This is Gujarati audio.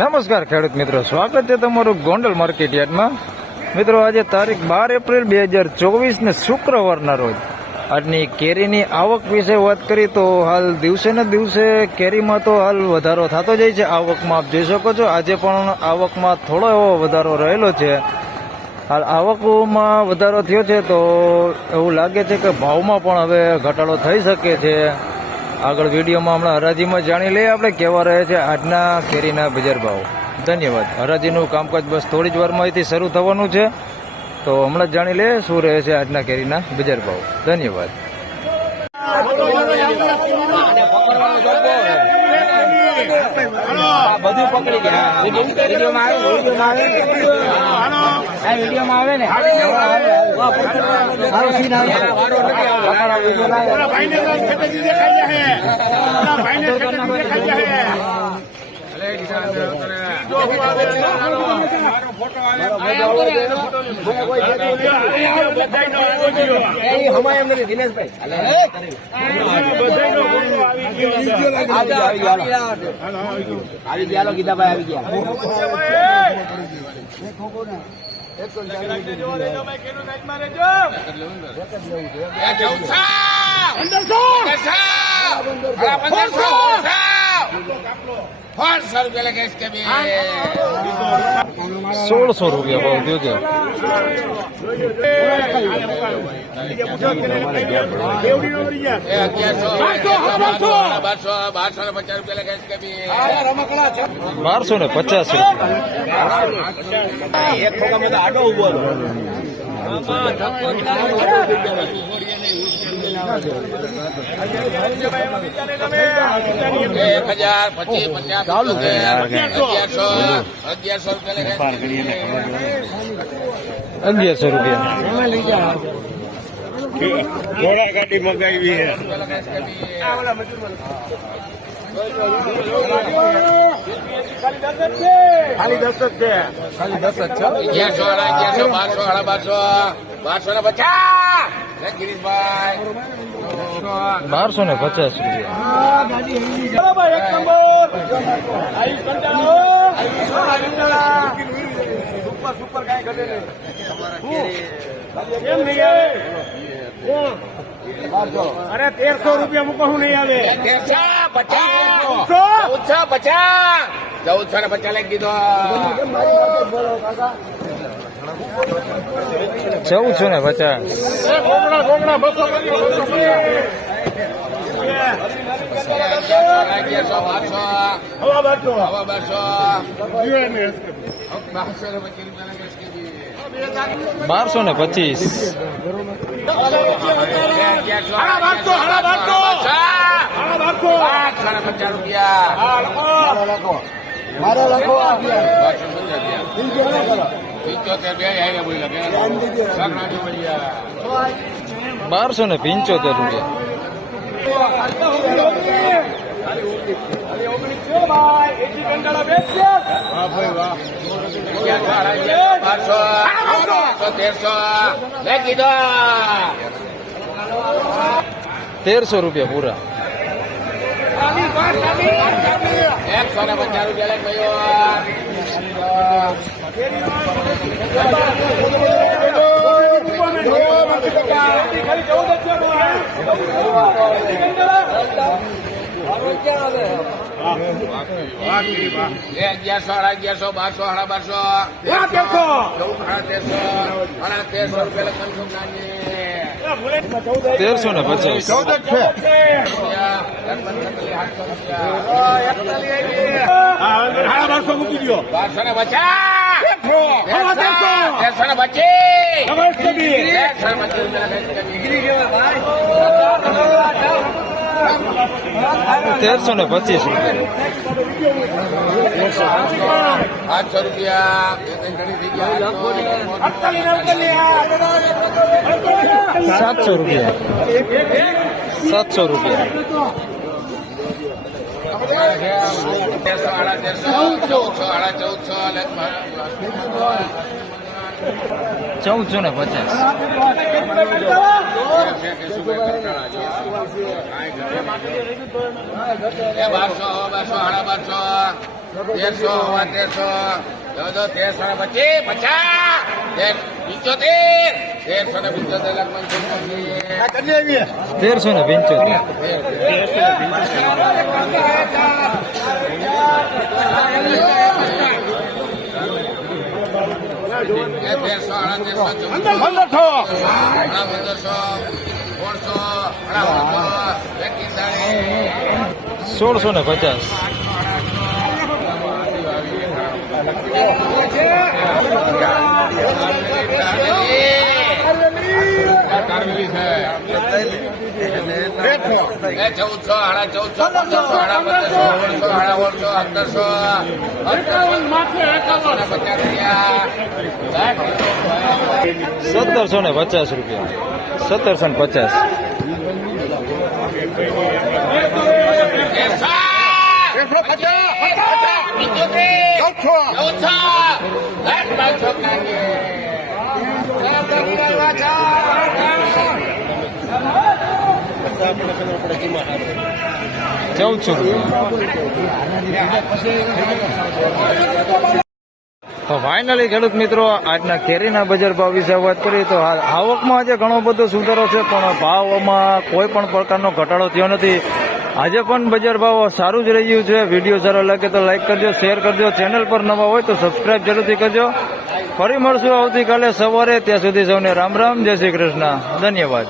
નમસ્કાર ખેડૂત મિત્રો, સ્વાગત છે તમારું ગોંડલ માર્કેટ યાર્ડમાં. મિત્રો, આજે તારીખ 12 એપ્રિલ 2024 ને શુક્રવારના રોજ આજની કેરીની આવક વિશે વાત કરી તો હાલ દિવસે ને દિવસે કેરીમાં તો હાલ વધારો થતો જાય છે. આવકમાં આપ જોઈ શકો છો, આજે પણ આવકમાં થોડો એવો વધારો રહેલો છે. હાલ આવકમાં વધારો થયો છે તો એવું લાગે છે કે ભાવમાં પણ હવે ઘટાડો થઈ શકે છે. આગળ વિડીયોમાં હમણાં હરાજીમાં જાણી લઈએ આપણે કેવા રહે છે આજના કેરીના બજાર ભાવ. ધન્યવાદ. હરાજીનું કામકાજ બસ થોડી જ વારમાં અહીંથી શરૂ થવાનું છે, તો હમણાં જ જાણી લઈએ શું રહે છે આજના કેરીના બજાર ભાવ. ધન્યવાદ. બધું પકડી ગયા વિડીયોમાં આવે ને આવી ગયા ગીતાભાઈ આવી ગયા. 1600 રૂપિયા ભાવ થયો છે. ₹1100 ઘોડા ગાડી મગાવી ખાલી 10 જ છે. 1250 અરે 1300 રૂપિયા મૂકો હું નહીં આવે. 1450 લઈ દીધો. 1300 રૂપિયા પૂરા. 150 રૂપિયા લઈ ગયો. મૂકી દો. 1325 રૂપિયા. 700 રૂપિયા. 700 રૂપિયા. 1450. 1300, 1300, 1650. ₹1750. 1750. તો ફાઇનલી ખેડૂત મિત્રો આજના કેરીના બજાર ભાવ વિશે વાત કરીએ તો હાલ આવકમાં આજે ઘણો બધો સુધારો છે, પણ ભાવમાં કોઈ પણ પ્રકારનો ઘટાડો થયો નથી. આજે પણ બજાર ભાવ સારું જ રહ્યું છે. વિડીયો સારો લાગે તો લાઈક કરજો, શેર કરજો. ચેનલ પર નવા હોય તો સબસ્ક્રાઇબ જરૂરથી કરજો. ફરી મળશું આવતીકાલે સવારે. ત્યાં સુધી સૌને રામ રામ, જય શ્રી કૃષ્ણ, ધન્યવાદ.